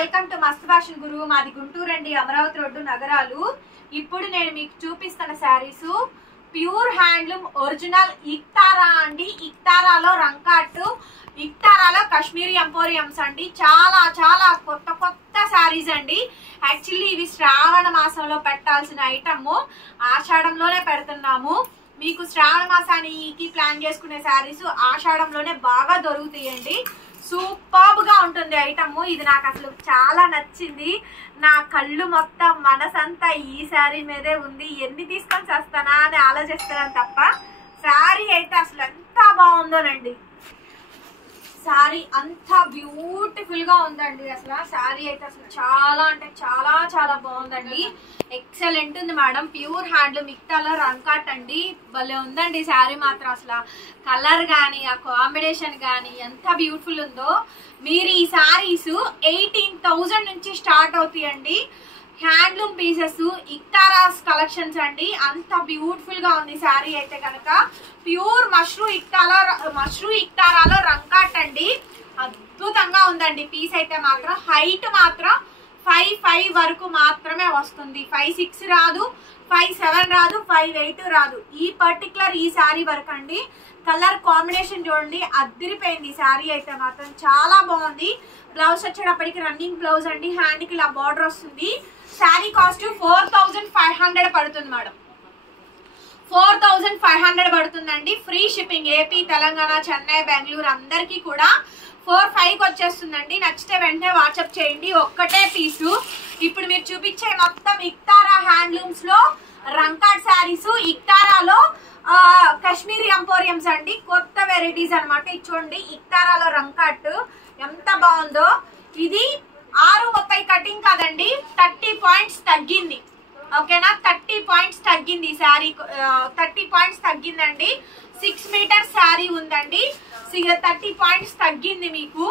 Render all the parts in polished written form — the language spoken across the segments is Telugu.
వెల్కమ్ టు మస్త్ ఫ్యాషన్ గురు. మాది గుంటూరు అండి, అమరావతి రోడ్డు నగరాలు. ఇప్పుడు నేను మీకు చూపిస్తున్న saris pure handloom original Iktara అండి. ఇక్తారాలో రంకాట్, ఇక్తారాలో కాశ్మీరీ ఎంపోరియంస్ అండి. చాలా చాలా కొత్త కొత్త శారీస్ అండి. యాక్చువల్లీ ఇవి శ్రావణ మాసంలో పెట్టాల్సిన ఐటమ్ ఆషాఢంలోనే పెడుతున్నాము. మీకు శ్రావణ మాసానికి ప్లాన్ చేసుకునే శారీస్ ఆషాఢంలోనే బాగా దొరుకుతాయండి. సూపర్బ్ గా ఉంటుంది ఐటమ్. ఇది నాకు అసలు చాలా నచ్చింది. నా కళ్ళు మొత్తం మనసంతా ఈ శారీ మీదే ఉంది. ఎన్ని తీసుకొని వస్తానా అని ఆలోచిస్తున్నాను తప్ప శారీ అయితే అసలు ఎంత బాగుందోనండి. శారీ అంత బ్యూటిఫుల్ గా ఉందండి. అసలు శారీ అయితే అసలు చాలా అంటే చాలా చాలా బాగుందండి. ఎక్సలెంట్ ఉంది మేడం. ప్యూర్ హ్యాండ్లూమ్ ఇక్తాలో రంకాట్ అండి. భలే ఉందండి శారీ మాత్రం. అసలు కలర్ కానీ ఆ కాంబినేషన్ కానీ ఎంత బ్యూటిఫుల్ ఉందో. మీరు ఈ శారీస్ 18,000 నుంచి స్టార్ట్ అవుతాయండి. హ్యాండ్లూమ్ పీసెస్ ఇక్తారాస్ కలెక్షన్స్ అండి. అంత బ్యూటిఫుల్ గా ఉంది శారీ అయితే కనుక. ప్యూర్ మష్రూ ఇక్తారాలో రంకాట్ అండి. అద్భుతంగా ఉందండి పీస్ అయితే మాత్రం. హైట్ మాత్రం 5'5" వరకు మాత్రమే వస్తుంది. 5'6" రాదు, 5'7" రాదు, 5'8" రాదు. ఈ పర్టికులర్ ఈ శారీ వరకు అండి. కలర్ కాంబినేషన్ చూడండి, అదిరిపోయింది శారీ అయితే మాత్రం. చాలా బాగుంది. బ్లౌజ్ వచ్చేటప్పటికి రన్నింగ్ బ్లౌజ్ అండి. హ్యాండ్ కి ఇలా బార్డర్ వస్తుంది. శారీ కాస్ట్ 4,500 పడుతుంది మేడం. 4,500 పడుతుందండి. Free shipping. AP, Telangana, Chennai, Bengaluru అందరికీ కూడా 4,500 వచ్చేస్తుందండి. నచ్చితే వెంటనే వాట్సాప్ చేయండి. ఒక్కటే పీసు. ఇప్పుడు మీరు చూపించే మొత్తం ఇక్తారా హ్యాండ్లూమ్స్ లో రంకాట్ శారీస్, ఇక్తారాలో కాశ్మీరీ ఎంపోరియంస్ అండి. కొత్త వెరైటీస్ అనమాట. ఇది చూడండి, ఇక్తారాలో రంకాట్ ఎంత బాగుందో. ఇది 6:30 కటింగ్ కాదండి, 30 పాయింట్స్ తగ్గింది. ఓకేనా, 30 పాయింట్స్ తగ్గింది ఈ శారీ. 30 పాయింట్స్ తగ్గిందండి. 6 మీటర్స్ శారీ ఉందండి. 30 పాయింట్స్ తగ్గింది మీకు.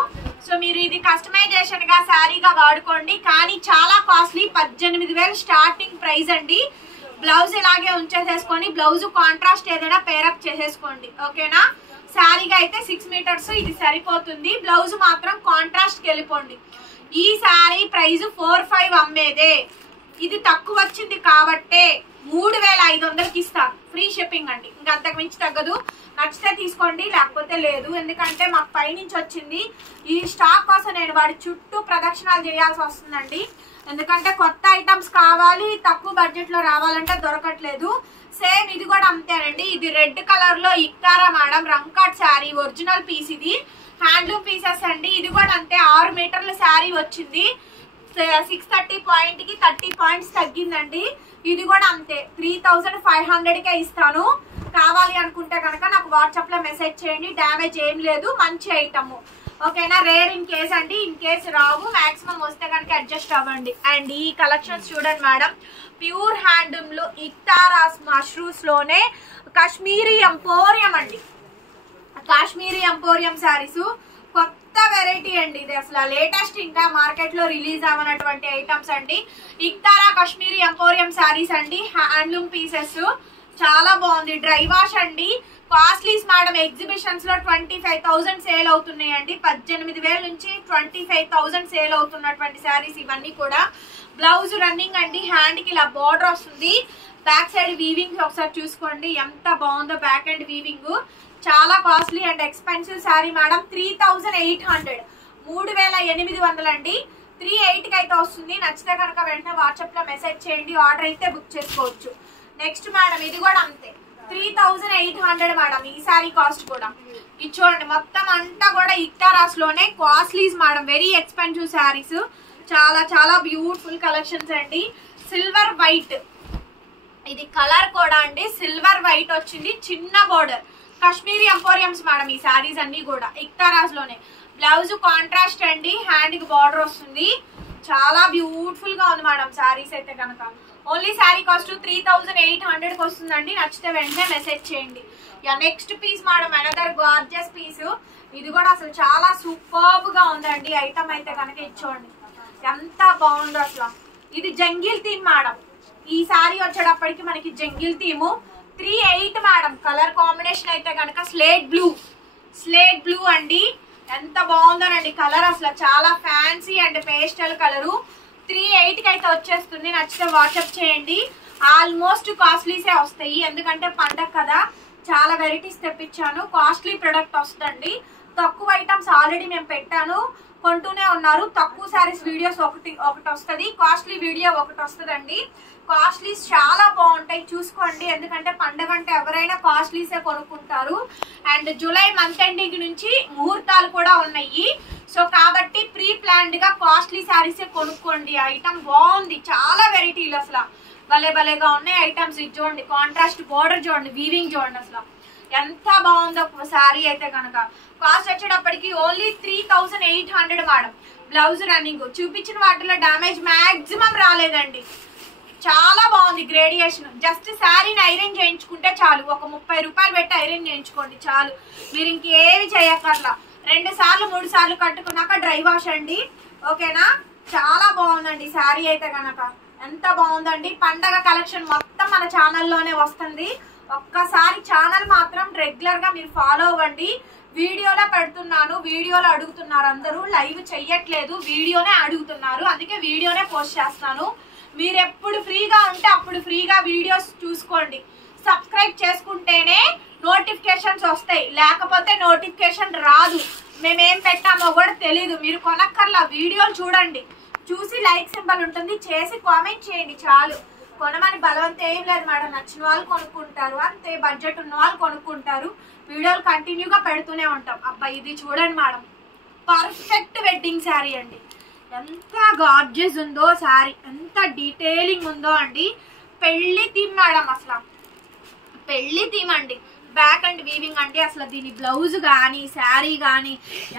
సో మీరు ఇది కస్టమైజేషన్ గా శారీగా వాడుకోండి. కానీ చాలా కాస్ట్లీ. 18,000 స్టార్టింగ్ ప్రైస్ అండి. బ్లౌజ్ ఇలాగే ఉంచేసేసుకొని బ్లౌజ్ కాంట్రాస్ట్ ఏదైనా పేరప్ చేసేసుకోండి. ఓకేనా, శారీగా అయితే 6 మీటర్స్ ఇది సరిపోతుంది. బ్లౌజ్ మాత్రం కాంట్రాస్ట్ కి వెళ్ళిపోండి. ఈ శారీ ప్రైస్ 4,500 అమ్మేదే. ఇది తక్కువ వచ్చింది కాబట్టే 3,500కి ఇస్తాను. ఫ్రీ షిప్పింగ్ అండి. ఇంకా అంతకు మించి తగ్గదు. నచ్చితే తీసుకోండి, లేకపోతే లేదు. ఎందుకంటే మాకు పైనుంచి వచ్చింది. ఈ స్టాక్ కోసం నేను వాడి చుట్టూ ప్రదక్షిణాలు చేయాల్సి వస్తుందండి. ఎందుకంటే కొత్త ఐటమ్స్ కావాలి, తక్కువ బడ్జెట్ లో రావాలంటే దొరకట్లేదు. సేమ్ ఇది కూడా అంతేనండి. ఇది రెడ్ కలర్ లో Iktara madam రంకాట్ sari. Original piece ఇది. హ్యాండ్లూమ్ పీసెస్ అండి. ఇది కూడా అంతే. 6 మీటర్ల శారీ వచ్చింది. 630 పాయింట్ కి 30 పాయింట్స్ తగ్గిందండి. ఇది కూడా అంతే. 3,500కే ఇస్తాను. కావాలి అనుకుంటే కనుక నాకు వాట్సాప్ లో మెసేజ్ చేయండి. డ్యామేజ్ ఏం లేదు, మంచి ఐటమ్. ఓకేనా, రేర్ ఇన్ కేస్ అండి. ఇన్ కేస్ రావు, మాక్సిమం వస్తే కనుక అడ్జస్ట్ అవ్వండి. అండ్ ఈ కలెక్షన్స్ చూడండి మేడం. ప్యూర్ హ్యాండ్లూమ్ లో ఇక్తారాస్ మష్రూస్ లోనే కాశ్మీరీ ఎంపోరియం అండి. కాశ్మీరీ ఎంపోరియం శారీస్ కొత్త వెరైటీ అండి. ఇది అసలు లేటెస్ట్, ఇంకా మార్కెట్ లో రిలీజ్ అవ్వనటువంటి ఐటమ్స్ అండి. ఇక్తారా కాశ్మీరీ ఎంపోరియం శారీస్ అండి. హ్యాండ్లూమ్ పీసెస్ చాలా బాగుంది. డ్రై వాష్ అండి. కాస్ట్లీస్ మేడం. ఎగ్జిబిషన్స్ లో 25,000 సేల్ అవుతున్నాయండి. 18,000 నుంచి 25,000 సేల్ అవుతున్నటువంటి శారీస్ ఇవన్నీ కూడా. బ్లౌజ్ రన్నింగ్ అండి. హ్యాండ్ కి ఇలా బార్డర్ వస్తుంది. బ్యాక్ సైడ్ వీవింగ్ ఒకసారి చూసుకోండి ఎంత బాగుందో. బ్యాక్ అండ్ వీవింగ్ చాలా costly and expensive sari madam. 3,800, 3,800 అండి. 3,800కి అయితే వస్తుంది. నచ్చితే కనుక వెంటనే వాట్సాప్ లో మెసేజ్ చేయండి. ఆర్డర్ అయితే బుక్ చేసుకోవచ్చు. నెక్స్ట్ మేడం ఇది కూడా అంతే. 3,800 మేడం ఈ శారీ కాస్ట్ కూడా. ఇది చూడండి, మొత్తం అంతా కూడా ఇక్తారాస్ లోనే కాస్ట్లీస్ మేడం. Very expensive saris. చాలా చాలా బ్యూటిఫుల్ కలెక్షన్స్ అండి. సిల్వర్ వైట్ ఇది కలర్ కూడా అండి. సిల్వర్ వైట్ వచ్చింది. చిన్న బోర్డర్. కాశ్మీరీ ఎంపోరియంస్ మేడం ఈ శారీస్ అన్ని కూడా. ఇక్తారాస్ లోనే. బ్లౌజ్ కాంట్రాస్ట్ అండి. హ్యాండ్ కి బార్డర్ వస్తుంది. చాలా బ్యూటిఫుల్ గా ఉంది మేడం శారీస్ అయితే కనుక. ఓన్లీ శారీ కాస్ట్ 3,800కి వస్తుందండి. నచ్చితే వెంటనే మెసేజ్ చేయండి. Next piece madam, another gorgeous piece. ఇది కూడా అసలు చాలా సూపర్బ్ గా ఉందండి ఐటమ్ అయితే కనుక. ఇచ్చోండి ఎంత బాగుందో అసలు. ఇది జంగిల్ థీమ్ మేడం. ఈ శారీ వచ్చేటప్పటికి మనకి jungle theme. 3,800 madam. Colour combination అయితే కనుక స్లేట్ బ్లూ అండి. ఎంత బాగుందోనండి కలర్, అసలు చాలా ఫ్యాన్సీ అండ్ పేస్టల్ కలరు. 380కి అయితే వచ్చేస్తుంది. నచ్చితే వాట్సాప్ చేయండి. ఆల్మోస్ట్ కాస్ట్లీసే వస్తాయి, ఎందుకంటే పండగ కదా, చాలా వెరైటీస్ తెప్పించాను. కాస్ట్లీ ప్రొడక్ట్ వస్తుందండి. తక్కువ ఐటమ్స్ ఆల్రెడీ మేము పెట్టాను, కొంటూనే ఉన్నారు. తక్కువ శారీస్ వీడియోస్ ఒకటి వస్తుంది, కాస్ట్లీ వీడియో ఒకటి వస్తుందండి. కాస్ట్లీస్ చాలా బాగుంటాయి, చూసుకోండి. ఎందుకంటే పండగ అంటే ఎవరైనా కాస్ట్లీసే కొనుక్కుంటారు. అండ్ జూలై మంత్ ఎండింగ్ నుంచి ముహూర్తాలు కూడా ఉన్నాయి. సో కాబట్టి ప్రీ ప్లాన్డ్ గా కాస్ట్లీ శారీసే కొనుక్కోండి. ఐటమ్ బాగుంది, చాలా వెరైటీలు అసలు భలే భలేగా ఉన్నాయి ఐటమ్స్. ఇది చూడండి, కాంట్రాస్ట్ బోర్డర్ చూడండి, వీవింగ్ చూడండి, అసలు ఎంత బాగుందో శారీ అయితే కనుక. కాస్ట్ వచ్చేటప్పటికి ఓన్లీ 3800 మేడం. బ్లౌజ్ రన్నింగ్ చూపించిన వాటిలో డ్యామేజ్ మాక్సిమం రాలేదండి. చాలా బాగుంది గ్రేడియేషన్. జస్ట్ శారీని ఐరన్ చేయించుకుంటే చాలు, ఒక 30 రూపాయలు పెట్టి ఐరన్ చేయించుకోండి చాలు. మీరు ఇంకేమి చేయక్కర్లా. 2 సార్లు 3 సార్లు కట్టుకున్నాక డ్రై వాష్ అండి, ఓకేనా. చాలా బాగుందండి శారీ అయితే కనుక. ఎంత బాగుందండి. పండగ కలెక్షన్ మొత్తం మన ఛానల్లోనే వస్తుంది. ఒక్కసారి ఛానల్ మాత్రం రెగ్యులర్ గా మీరు ఫాలో అవ్వండి. వీడియోలో పెడుతున్నాను, వీడియోలో అడుగుతున్నారు అందరూ, లైవ్ చెయ్యట్లేదు, వీడియోనే అడుగుతున్నారు. అందుకే వీడియోనే పోస్ట్ చేస్తాను. మీరు ఎప్పుడు ఫ్రీగా ఉంటే అప్పుడు ఫ్రీగా వీడియోస్ చూసుకోండి. సబ్స్క్రైబ్ చేసుకుంటేనే నోటిఫికేషన్స్ వస్తాయి, లేకపోతే నోటిఫికేషన్ రాదు. మేమేం పెట్టామో కూడా తెలీదు. మీరు కొనక్కర్లా, వీడియోలు చూడండి, చూసి లైక్ సింబల్ ఉంటుంది, చేసి కామెంట్ చేయండి చాలు. కొనమని బలవంతం ఏం లేదు మేడం. నచ్చిన వాళ్ళు కొనుక్కుంటారు అంతే, బడ్జెట్ ఉన్న వాళ్ళు కొనుక్కుంటారు. వీడియోలు కంటిన్యూగా పెడుతూనే ఉంటాం. అబ్బాయి ఇది చూడండి మేడం, పర్ఫెక్ట్ వెడ్డింగ్ శారీ అండి. ఎంత గార్జియస్ ఉందో శారీ, ఎంత డీటెయిలింగ్ ఉందో అండి. పెళ్లి థీమ్ మేడం, అసలు పెళ్లి థీమ్ అండి. బ్యాక్ అండ్ వీవింగ్ అండి. అసలు దీని బ్లౌజ్ కానీ శారీ కానీ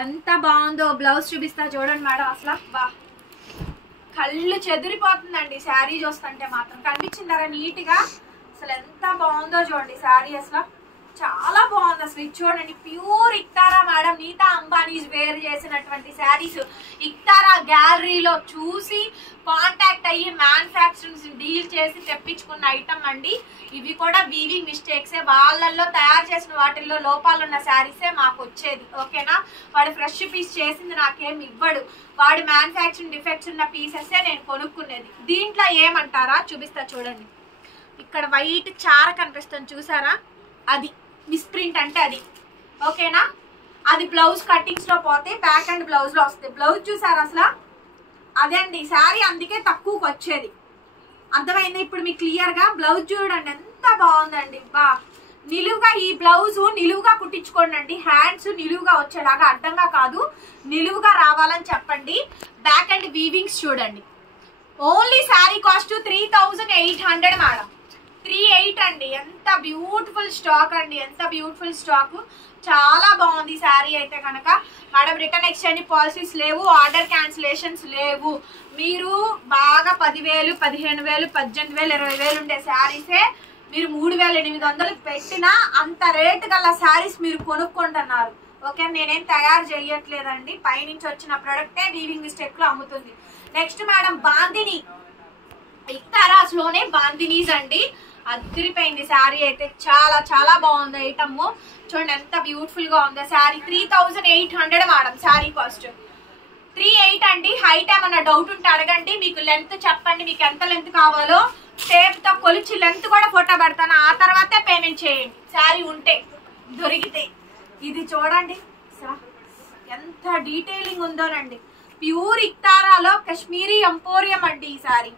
ఎంత బాగుందో. బ్లౌజ్ చూపిస్తా చూడండి మేడం, అసలు బా కళ్ళు చెదిరిపోతుందండి శారీ చూస్తుంటే మాత్రం. కనిపించిందరా నీట్ గా, అసలు ఎంత బాగుందో చూడండి శారీ, అసలు చాలా బాగుంది. అసలు ఇది చూడండి, pure Iktara madam. Nita Ambani's wear చేసినటువంటి శారీస్ ఇక్తారా గ్యాలరీలో చూసి కాంటాక్ట్ అయ్యి మ్యానుఫ్యాక్చరింగ్ డీల్ చేసి తెప్పించుకున్న ఐటమ్ అండి. ఇవి కూడా వీవింగ్ మిస్టేక్సే, వాళ్ళల్లో తయారు చేసిన వాటిల్లో లోపాలు ఉన్న శారీసే మాకు వచ్చేది, ఓకేనా. వాడు ఫ్రెష్ పీస్ చేసింది నాకేం ఇవ్వడు, వాడి మ్యానుఫ్యాక్చరింగ్ డిఫెక్ట్స్ ఉన్న పీసెసే నేను కొనుక్కునేది. దీంట్లో ఏమంటారా చూపిస్తా చూడండి. ఇక్కడ వైట్ చార కనిపిస్తుంది చూసారా, అది మిస్ప్రింట్ అంటే అది, ఓకేనా. అది బ్లౌజ్ కట్టింగ్స్ లో పోతే బ్యాక్ అండ్ బ్లౌజ్ లో వస్తాయి. బ్లౌజ్ చూసారా అసలు అదే అండి శారీ, అందుకే తక్కువకి వచ్చేది. అర్థమైంది ఇప్పుడు మీకు క్లియర్ గా. బ్లౌజ్ చూడండి ఎంత బాగుందండి. బా నిలువుగా, ఈ బ్లౌజ్ నిలువుగా కుట్టించుకోండి అండి. హ్యాండ్స్ నిలువుగా వచ్చేలాగా, అడ్డంగా కాదు, నిలువుగా రావాలని చెప్పండి. బ్యాక్ అండ్ వీవింగ్స్ చూడండి. Only sari cost 3800 madam. 38 అండి. ఎంత బ్యూటిఫుల్ స్టాక్ అండి, ఎంత బ్యూటిఫుల్ స్టాక్. చాలా బాగుంది శారీ అయితే కనుక. మేడం రిటర్న్ ఎక్స్చేంజ్ పాలసీస్ లేవు, ఆర్డర్ క్యాన్సిలేషన్స్ లేవు. మీరు బాగా 10,000, 15,000, 18,000, 20,000 ఉండే శారీసే మీరు 3,800 పెట్టినా అంత రేటు గల శారీస్ మీరు కొనుక్కుంటున్నారు, ఓకే. నేనేం తయారు చేయట్లేదండి, పైనుంచి వచ్చిన ప్రొడక్టే వీవింగ్ మిస్టేక్ లో అమ్ముతుంది. నెక్స్ట్ మేడం బాందిని, ఇక్తారాస్ లోనే బాందినీస్ అండి. అదిరిపోయింది శారీ అయితే, చాలా చాలా బాగుంది ఐటమ్. చూడండి ఎంత బ్యూటిఫుల్ గా ఉందో శారీ. 3800 madam sari cost. 38 అండి. హైట్ ఏమన్నా డౌట్ ఉంటే అడగండి, మీకు లెంత్ చెప్పండి, మీకు ఎంత లెంత్ కావాలో టేప్ తో కొలిచి లెంత్ కూడా ఫోటో పెడతాను, ఆ తర్వాతే పేమెంట్ చేయండి శారీ ఉంటే దొరికితే. ఇది చూడండి ఎంత డీటెయిలింగ్ ఉందోనండి. ప్యూర్ ఇక్తారాలో కాశ్మీరీ ఎంపోరియం అండి ఈ సారీ.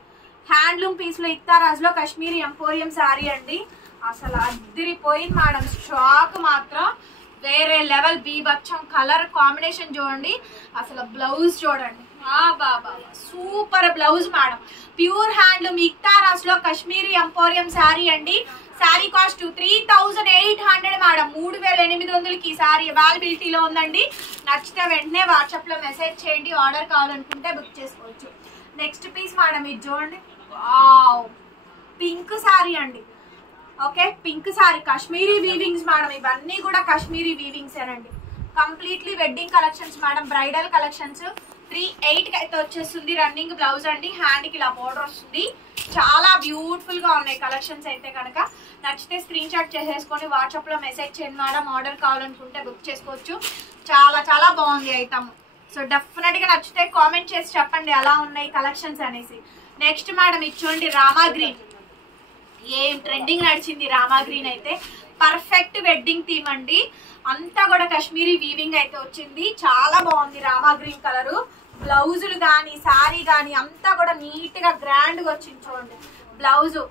హ్యాండ్లూమ్ పీస్ లో ఇక్తారాజ్ లో కాశ్మీరీ ఎంపోరియం సారీ అండి. అసలు అదిరిపోయింది మేడం. స్టాక్ మాత్రం వేరే లెవెల్. బీభత్సం కలర్ కాంబినేషన్ చూడండి. అసలు బ్లౌజ్ చూడండి, బాబా super blouse madam. Pure handloom Iktaras లో కాశ్మీరీ ఎంపోరియం సారీ అండి. Sari cost 3800 madam. 3800కి ఈ సారీ అవైలబిలిటీలో ఉందండి. నచ్చితే వెంటనే వాట్సాప్ లో మెసేజ్ చేయండి. ఆర్డర్ కావాలనుకుంటే బుక్ చేసుకోవచ్చు. నెక్స్ట్ పీస్ మేడం ఇది చూడండి. వావ్, పింక్ సారీ అండి. Okay, pink sari Kashmiri weavings madam. ఇవన్నీ కూడా కాశ్మీరీ వీవింగ్స్ ఏనండి. Completely wedding collections madam, bridal collections. 38కి అయితే వచ్చేస్తుంది. రన్నింగ్ బ్లౌజ్ అండి. హ్యాండ్ కి ఇలా బోర్డర్ వస్తుంది. చాలా బ్యూటిఫుల్ గా ఉన్నాయి కలెక్షన్స్ అయితే కనుక. నచ్చితే స్క్రీన్ షాట్ చేసేసుకొని వాట్సాప్ లో మెసేజ్ చేయండి మేడం. ఆర్డర్ కావాలనుకుంటే బుక్ చేసుకోవచ్చు. చాలా చాలా బాగుంది ఐటమ్. సో డెఫినెట్ గా నచ్చితే కామెంట్ చేసి చెప్పండి ఎలా ఉన్నాయి కలెక్షన్స్ అనేసి. నెక్స్ట్ మేడం ఇది చూడండి, రామా గ్రీన్. ఏం ట్రెండింగ్ నడిచింది రామా గ్రీన్ అయితే. పర్ఫెక్ట్ వెడ్డింగ్ థీమ్ అండి, అంతా కూడా కాశ్మీరీ వీవింగ్ అయితే వచ్చింది. చాలా బాగుంది రామా గ్రీన్ కలరు. బ్లౌజులు కానీ శారీ కానీ అంతా కూడా నీట్ గా గ్రాండ్ గా వచ్చింది చూడండి. బ్లౌజు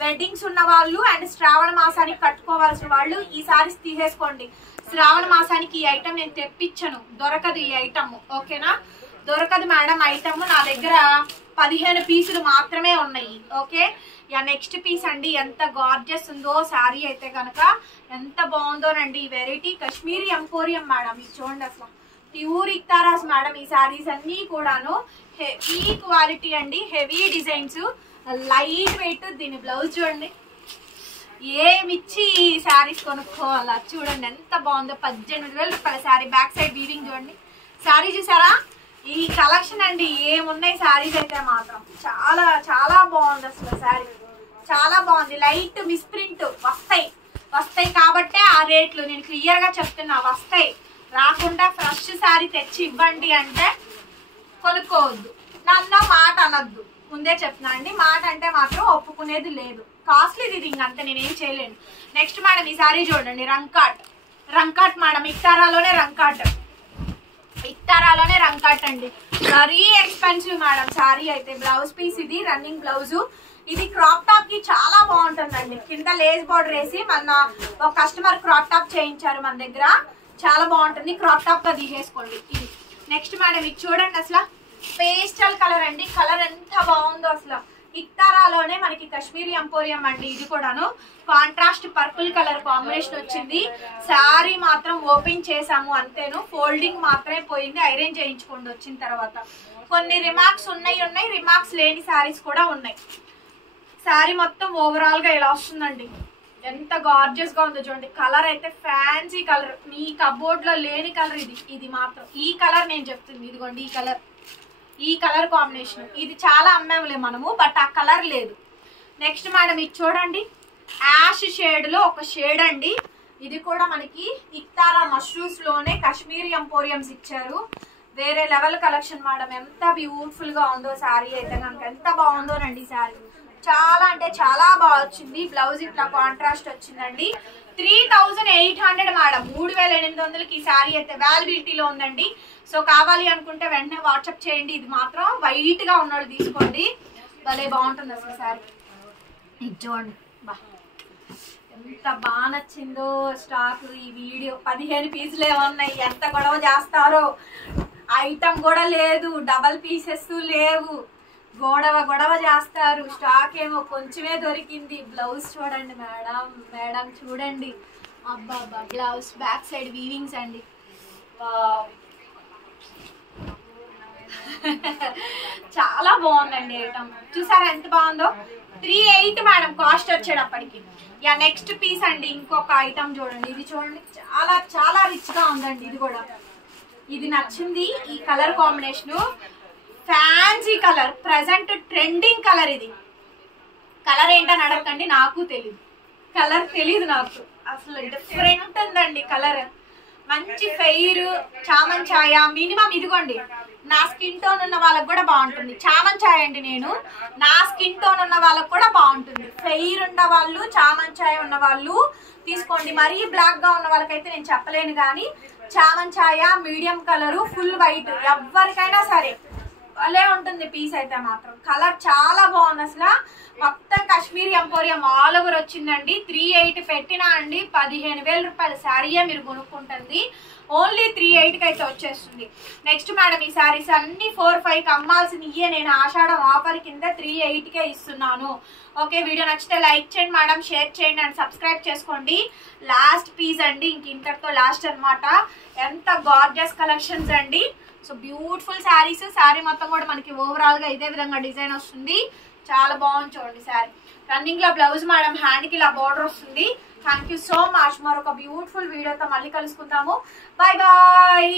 వెడ్డింగ్స్ ఉన్న వాళ్ళు అండ్ శ్రావణ మాసానికి కట్టుకోవాల్సిన వాళ్ళు ఈ సారీస్ తీసేసుకోండి. శ్రావణ మాసానికి ఈ ఐటమ్ నేను తెప్పించను, దొరకదు ఈ ఐటమ్. ఓకేనా, దొరకదు మేడం ఐటమ్. నా దగ్గర 15 పీసులు మాత్రమే ఉన్నాయి. ఓకే, నెక్స్ట్ పీస్ అండి, ఎంత గార్జియస్ ఉందో శారీ అయితే కనుక, ఎంత బాగుందోనండి. ఈ వెరైటీ కాశ్మీరీ ఎంపోరియం మేడం. ఇది చూడండి అసలు ప్యూర్ ఇక్తారాస్ మేడం. ఈ శారీస్ అన్ని కూడాను హెవీ క్వాలిటీ అండి, హెవీ డిజైన్స్, లైట్ వెయిట్. దీని బ్లౌజ్ చూడండి, ఏమిచ్చి ఈ శారీస్ కొనుక్కోవాలా చూడండి ఎంత బాగుందో. 18,000 రూపాయల శారీ. బ్యాక్ సైడ్ వీవింగ్ చూడండి. శారీ చూసారా, ఈ కలెక్షన్ అండి ఏమున్నాయి శారీస్ అయితే మాత్రం చాలా చాలా బాగుంది అసలు. శారీ చాలా బాగుంది. లైట్ మిస్ప్రింట్ వస్తాయి కాబట్టే ఆ రేట్లు నేను క్లియర్ గా చెప్తున్నా. వస్తాయి, రాకుండా ఫ్రెష్ శారీ తెచ్చి ఇవ్వండి అంటే కొనుక్కోవద్దు. నన్ను మాట అనొద్దు, ముందే చెప్తున్నా అండి. మాట అంటే మాత్రం ఒప్పుకునేది లేదు. కాస్ట్లీది ఇది, ఇంకంతే, నేనేం చేయలేను. నెక్స్ట్ మేడం ఈ శారీ చూడండి, రంకాట్ మేడం. ఇక్తారాలోనే రంకాట్ అండి. మరీ ఎక్స్పెన్సివ్ మేడం శారీ అయితే. బ్లౌజ్ పీస్ ఇది, రన్నింగ్ బ్లౌజ్. ఇది క్రాప్ టాప్ కి చాలా బాగుంటుందండి. కింద లేస్ బార్డర్ వేసి మన ఒక కస్టమర్ క్రాప్ టాప్ చేయించారు మన దగ్గర. చాలా బాగుంటుంది, క్రాప్ టాప్ గా తీసేసుకోండి. ఇది నెక్స్ట్ మేడం ఇది చూడండి, అసలు పేస్టల్ కలర్ అండి. కలర్ ఎంత బాగుందో అసలు. ఇక్తారాలోనే మనకి కాశ్మీరీ ఎంపోరియం అండి. ఇది కూడాను కాంట్రాస్ట్ పర్పుల్ కలర్ కాంబినేషన్ వచ్చింది. శారీ మాత్రం ఓపెన్ చేసాము అంతేను, ఫోల్డింగ్ మాత్రమే పోయింది. ఐరన్ చేయించుకోండి వచ్చిన తర్వాత. కొన్ని రిమార్క్స్ ఉన్నాయి, రిమార్క్స్ లేని శారీస్ కూడా ఉన్నాయి. శారీ మొత్తం ఓవరాల్ గా ఇలా వస్తుందండి. ఎంత గార్జియస్ గా ఉందో చూడండి. కలర్ అయితే ఫ్యాన్సీ కలర్, మీ కబోర్డ్ లో లేని కలర్ ఇది. ఇది మాత్రం ఈ కలర్ నేను చెప్తుంది. ఇదిగోండి ఈ కలర్ కాంబినేషన్. ఇది చాలా అమ్మాములే మనము, బట్ ఆ కలర్ లేదు. నెక్స్ట్ మేడం ఇది చూడండి, యాష్ షేడ్ లో ఒక షేడ్ అండి. ఇది కూడా మనకి ఇక్తారా మష్రూమ్స్ లోనే కాశ్మీరీ ఎంపోరియంస్ ఇచ్చారు. వేరే లెవెల్ కలెక్షన్ మేడం. ఎంత బ్యూటిఫుల్ గా ఉందో శారీ అయితే కనుక, ఎంత బాగుందోనండి శారీ. చాలా అంటే చాలా బాగా వచ్చింది. బ్లౌజ్ ఇట్లా కాంట్రాస్ట్ వచ్చిందండి. 3,800 మేడం. 3,800కి ఈ శారీ అయితే అవైలబిలిటీలో ఉందండి. సో కావాలి అనుకుంటే వెంటనే వాట్సాప్ చేయండి. ఇది మాత్రం వైట్ గా ఉన్నోళ్ళు తీసుకోండి, భలే బాగుంటుంది అసలు శారీ. ఇది చూడండి, ఎంత బాగా నచ్చిందో స్టాక్. ఈ వీడియో 15 పీసులు ఏమన్నాయి, ఎంత గొడవ చేస్తారో. ఐటమ్ కూడా లేదు, డబల్ పీసెస్ లేవు, గొడవ చేస్తారు. స్టాక్ ఏమో కొంచెమే దొరికింది. బ్లౌజ్ చూడండి మేడం చూడండి. అబ్బా బ్లౌజ్ బ్యాక్ సైడ్ వీవింగ్స్ అండి. చాలా బాగుందండి ఐటమ్. చూసారా ఎంత బాగుందో. 3,800 మేడం కాస్ట్ వచ్చేటప్పటికి. నెక్స్ట్ పీస్ అండి, ఇంకొక ఐటమ్ చూడండి. ఇది చూడండి, చాలా చాలా రిచ్ గా ఉందండి. ఇది కూడా ఇది నచ్చింది. ఈ colour combination fancy colour, present trending colour. ఇది కలర్ ఏంటని అడగండి, నాకు తెలియదు. కలర్ తెలీదు నాకు అసలు. డిఫరెంట్ ఉందండి కలర్. మంచి ఫెయిర్ చామన్ ఛాయ మినిమం. ఇదిగోండి, నా స్కిన్ టోన్ ఉన్న వాళ్ళకి కూడా బాగుంటుంది. చామన్ ఛాయ అండి నేను, నా స్కిన్ టోన్ ఉన్న వాళ్ళకి కూడా బాగుంటుంది. ఫెయిర్ ఉన్న వాళ్ళు, చామన్ ఛాయ ఉన్న వాళ్ళు తీసుకోండి. మరీ బ్లాక్ గా ఉన్న వాళ్ళకైతే నేను చెప్పలేను, కానీ చామన్ ఛాయ మీడియం కలరు ఫుల్ వైట్ ఎవరికైనా సరే భలే ఉంటుంది పీస్ అయితే మాత్రం. కలర్ చాలా బాగుంది అసలు. మొత్తం కాశ్మీరీ ఎంపోరియం ఆల్ ఓవర్ వచ్చిందండి. 3,800 పెట్టినా అండి 15,000 రూపాయల శారీయే మీరు కొనుక్కుంటుంది. ఓన్లీ 3,800కి అయితే వచ్చేస్తుంది. నెక్స్ట్ మేడం ఈ శారీస్ అన్ని 4-5కి అమ్మాల్సినయే నేను ఆషాఢం ఆఫర్ కింద 3,800కే ఇస్తున్నాను. ఓకే, వీడియో నచ్చితే లైక్ చేయండి మేడం, షేర్ చేయండి అండ్ సబ్స్క్రైబ్ చేసుకోండి. లాస్ట్ పీస్ అండి, ఇంక ఇంతటితో లాస్ట్ అనమాట. ఎంత గార్జియస్ కలెక్షన్స్ అండి. So beautiful saris. శారీ మొత్తం కూడా మనకి ఓవరాల్ గా ఇదే విధంగా డిజైన్ వస్తుంది. చాలా బాగుంది చూడండి శారీ. రన్నింగ్ లో బ్లౌజ్ మేడం, హ్యాండ్ కి ఇలా బార్డర్ వస్తుంది. Thank you so much. మరొక బ్యూటిఫుల్ వీడియోతో మళ్ళీ కలుసుకుందాము. Bye bye.